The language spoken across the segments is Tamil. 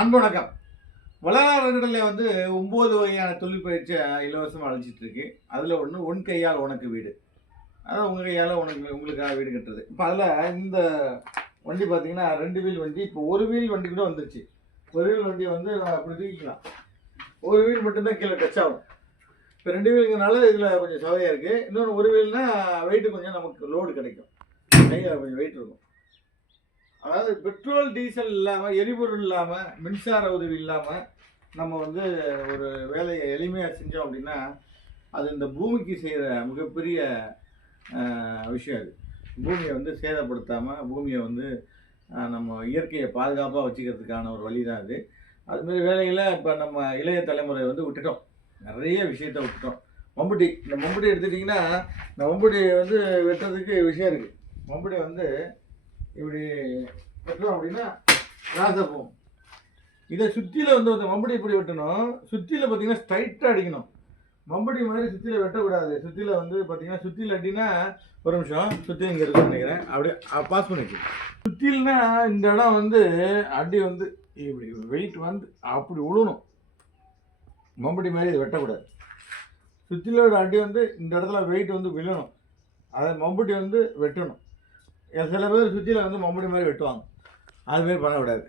அன்பு வணக்கம். வளராறுகளில் 9 வகையான தொழில் பயிற்சியை இலவசமாக அழைச்சிட்டு இருக்கு. அதில் ஒன்று உன் கையால் உனக்கு வீடு. அதாவது உங்கள் கையால் உங்களுக்காக வீடு கட்டுறது. இப்போ அதில் இந்த வண்டி பார்த்தீங்கன்னா 2 வீல் வண்டி. இப்போ ஒரு வீல் வண்டி கூட வந்துருச்சு. ஒரு வீல் வண்டியை அப்படி தூக்கிக்கலாம். ஒரு வீல் மட்டும்தான் கீழே டச் ஆகும். இப்போ 2 வீலுங்கிறனால இதில் கொஞ்சம் சவையாக இருக்குது. இன்னொன்று ஒரு வீல்னா வெயிட்டு கொஞ்சம் நமக்கு லோடு கிடைக்கும். கையில் கொஞ்சம் வெயிட் இருக்கும். அதாவது பெட்ரோல் டீசல் இல்லாமல், எரிபொருள் இல்லாமல், மின்சார உதவி இல்லாமல் நம்ம ஒரு வேலையை எளிமையாக செஞ்சோம் அப்படின்னா அது இந்த பூமிக்கு செய்கிற மிகப்பெரிய விஷயம். அது பூமியை சேதப்படுத்தாமல் பூமியை நம்ம இயற்கையை பாதுகாப்பாக வச்சுக்கிறதுக்கான ஒரு வழி தான் அது. அதுமாரி வேலைகளை இப்போ நம்ம இளைய தலைமுறை விட்டுட்டோம். நிறைய விஷயத்தை விட்டுட்டோம். இந்த மம்புட்டி எடுத்துட்டிங்கன்னா இந்த மம்புட்டி வெட்டுறதுக்கு விஷயம் இருக்குது. மம்புட்டி இப்படி வெட்டுறோம் அப்படின்னா ராசை போகும். இதை சுற்றியில் அந்த மம்படி இப்படி வெட்டணும். சுற்றியில் பார்த்தீங்கன்னா ஸ்ட்ரைட்டாக அடிக்கணும். மம்படி மாதிரி சுற்றியில் வெட்டக்கூடாது. சுற்றியில் பார்த்தீங்கன்னா சுற்றியில் அடினா ஒரு நிமிஷம் சுற்றி இங்கே இருக்குன்னு நினைக்கிறேன். அப்படியே பாஸ் பண்ணிச்சு. சுற்றில்னா இந்த இடம் அடி இப்படி வெயிட் அப்படி விழணும். மம்படி மாதிரி இது வெட்டக்கூடாது. சுற்றிலோட அடி இந்த இடத்துல வெயிட் விழணும். அதை மம்புட்டி வெட்டணும். சில பேர் சுற்றியில் மம்படி மாதிரி வெட்டுவாங்க. அதுமாரி பண்ணக்கூடாது.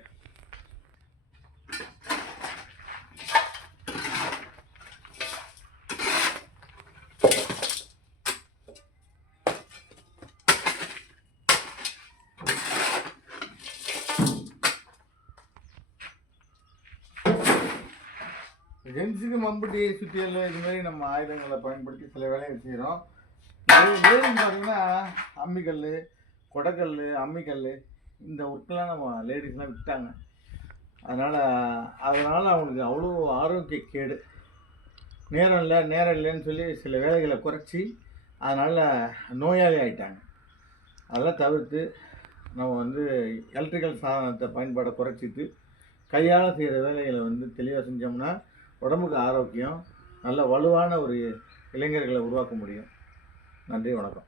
ஜென்ஸுக்கு மம்பட்டி சுற்றியல் இதுமாரி நம்ம ஆயுதங்களை பயன்படுத்தி சில வேலைகள் செய்கிறோம். பார்த்தீங்கன்னா அம்மிக்கல், கொடைக்கல், அம்மிக்கல் இந்த ஒர்க்கெலாம் நம்ம லேடிஸ்லாம் விட்டாங்க. அதனால் அவங்களுக்கு அவ்வளோ ஆரோக்கிய கேடு. நேரம் இல்லைன்னு சொல்லி சில வேலைகளை குறைச்சி அதனால் நோயாளி ஆகிட்டாங்க. அதெல்லாம் தவிர்த்து நம்ம எலக்ட்ரிக்கல் சாதனத்தை பயன்பாடை குறைச்சிட்டு கையால் செய்கிற வேலைகளை தெளிவாக செஞ்சோம்னா உடம்புக்கு ஆரோக்கியம், நல்ல வலுவான ஒரு இளைஞர்களை உருவாக்க முடியும். நன்றி, வணக்கம்.